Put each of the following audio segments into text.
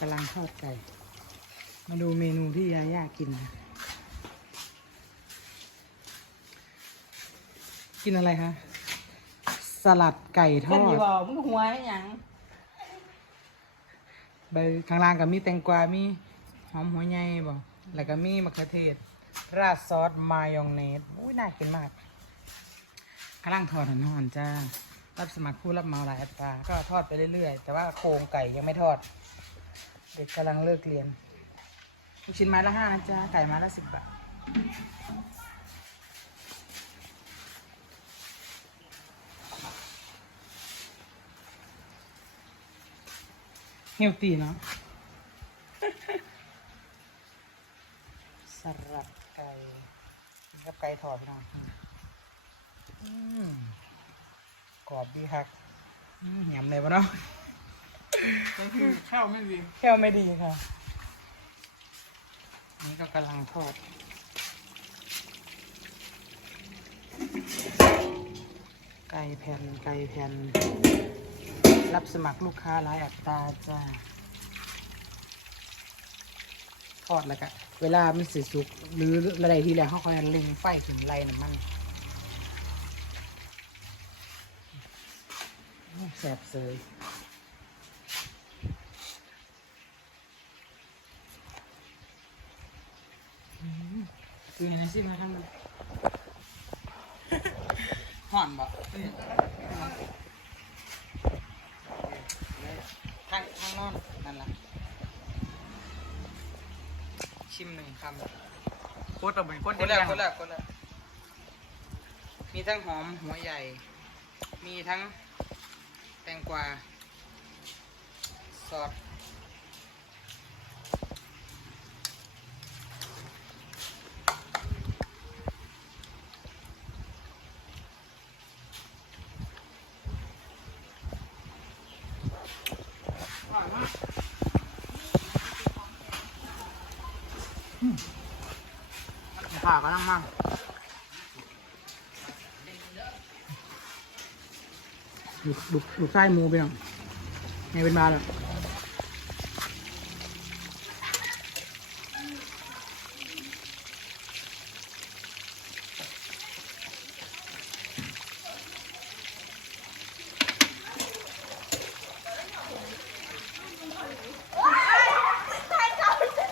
กำลังทอดไก่ มาดูเมนูที่ยาย่ากินนะกินอะไรคะ สลัดไก่ทเห็อนอยู่ดบ่มึงหัวให้หยังใบข้างล่างก็มีแตงกวา มีหอมหัวใหญ่บ่แล้วก็มีมะเขือเทศ ราดซอสมายองเนสอุ้ยน่ากินมากกำลังทอดหันหอนจ้า รับสมัครผู้รับเหมาหลายอัตราก็ทอดไปเรื่อยๆ แต่ว่าโครงไก่ยังไม่ทอด เด็กกำลังเลิกเรียนลูกชิ้นไม้ละห้านะจ้าไก่ไม้ละสิบบาทเฮลตี้เนาะสลัดไก่กับไก่ทอดพี่น้องกรอบดีครับอืมยำเลยปะเนาะ ก็คือข้าวไม่ดีแค่วไม่ดีค่ะ นี่ก็กำลังทอดไก่แผ่นไก่แผ่น รับสมัครลูกค้าหลายอัตราจ้าทอดแล้วก็เวลามันสิสุก หรืออะไรที่แล้วเขาคอยเล็งไฟขึ้นไล่น้ำมันโอ้แสบเสย คือเห็นไหมสิมาทำมันห่อนบ่ทางทางนอนนั่นแหละชิมหนึ่งคำโคตรเป็นโคตรคนแรกคนแรกคนแรกมีทั้งหอมหัวใหญ่ มีทั้งแตงกวาซอส ผ่ากำลังมากลูกลูกลูไส้หมูไปหน่อยไงเป็นบาแล้ว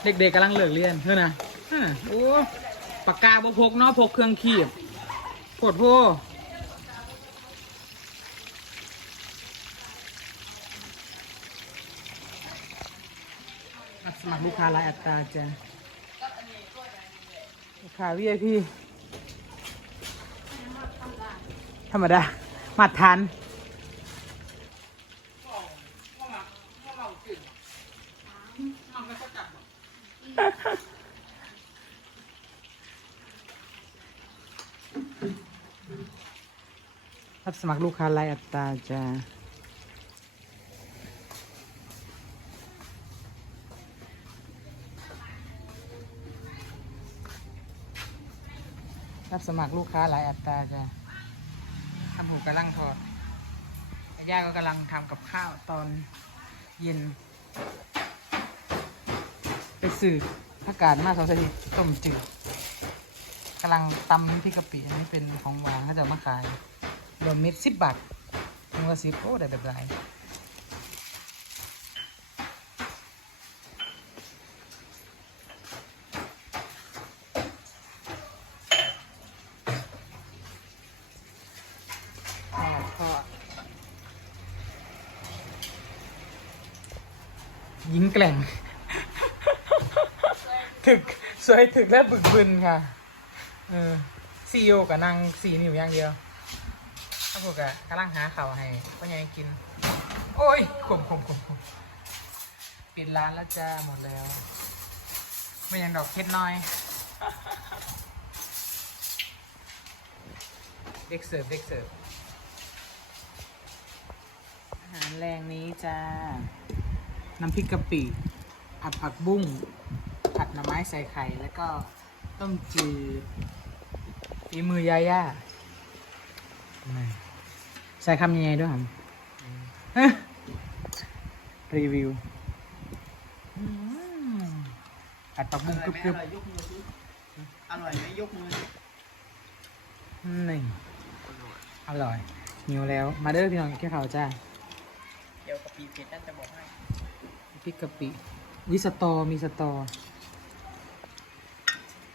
เด็กๆกำลังเลิกเรียนเฮ้ยนะโอ้ ปากกาบ่พกเนาะพกเครื่องขีบกดโพสมัครลูกค้ารายอัตราจ้ะลูกค้า VIP ธรรมดามาตรฐาน รับสมัครลูกค้ารายอัตราจ้ะรับสมัครลูกค้ารายอัตราจ้ะทำหูกำลังทอดย่าก็กำลังทำกับข้าวตอนเย็น ไปสื่ออากาศมาสองสัปดาห์ต้มจืดกำลังตำพริกกะปิอันนี้เป็นของหวานเขาจะมาขาย รวมเม็ดสิบบาทมึงว่าสิบโอ้ ได้แบบไรทอดทอยิงแกล่ง ถึก สวยถึกและบึกบึนค่ะ เออซีโอกับนางสีนิ้วอย่างเดียว ถ้าพวกะกำลังหาข่าวให้พ่อใหญ่กิน โอ้ยขมขมขมขมปิดร้านแล้วจ้าหมดแล้ว ไม่ยังดอกเค็ดน้อย เด็กเสิร์ฟเด็กเสิร์ฟอาหารแรงนี้จ้า น้ำพริกกะปิผัดผักบุ้ง ผัดหน่อไม้ใส่ไข่ แล้วก็ต้มจืดฝีมือยาย่า ใส่คำยังไงด้วยครับรีวิวผัดผักบุ้งกรึบอร่อยยกมือสิอร่อยไหมยกมือๆนี่อร่อยหิวแล้ว มาเด้อพี่น้องแค่ข่าวจ้า เดี๋ยวกะปิเผ็ดนั่นจะบอกให้พริกกะปิวิสตอมีสตอ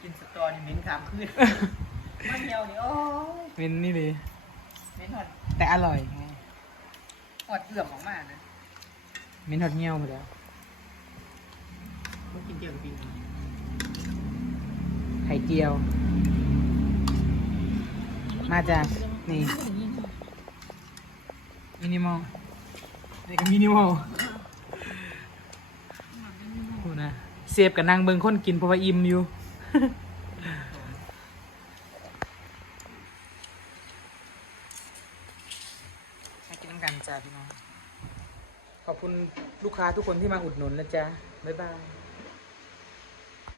กินสตอนี่เหม็นขามขึ้นมันเหี่ยวนี่โอ้ยเป็นนี่เลยเหม็นหอดแต่อร่อยหอดเอื่อมออกมานะเม็นทอดเงี้ยวหมดแล้วพวกกินเจียวกะปิหน่อยไข่เจียว มาจ้ะนี่มินิมอลนี่ก็มินิมอลโหนะเสียบกับนางเบิงคนกินเพราะว่าอิ่มอยู่ มากินน้ำกัน จ้าพี่น้อง ขอบคุณลูกค้าทุกคนที่มาอุดหนุนนะจ๊ะ บ๊ายบาย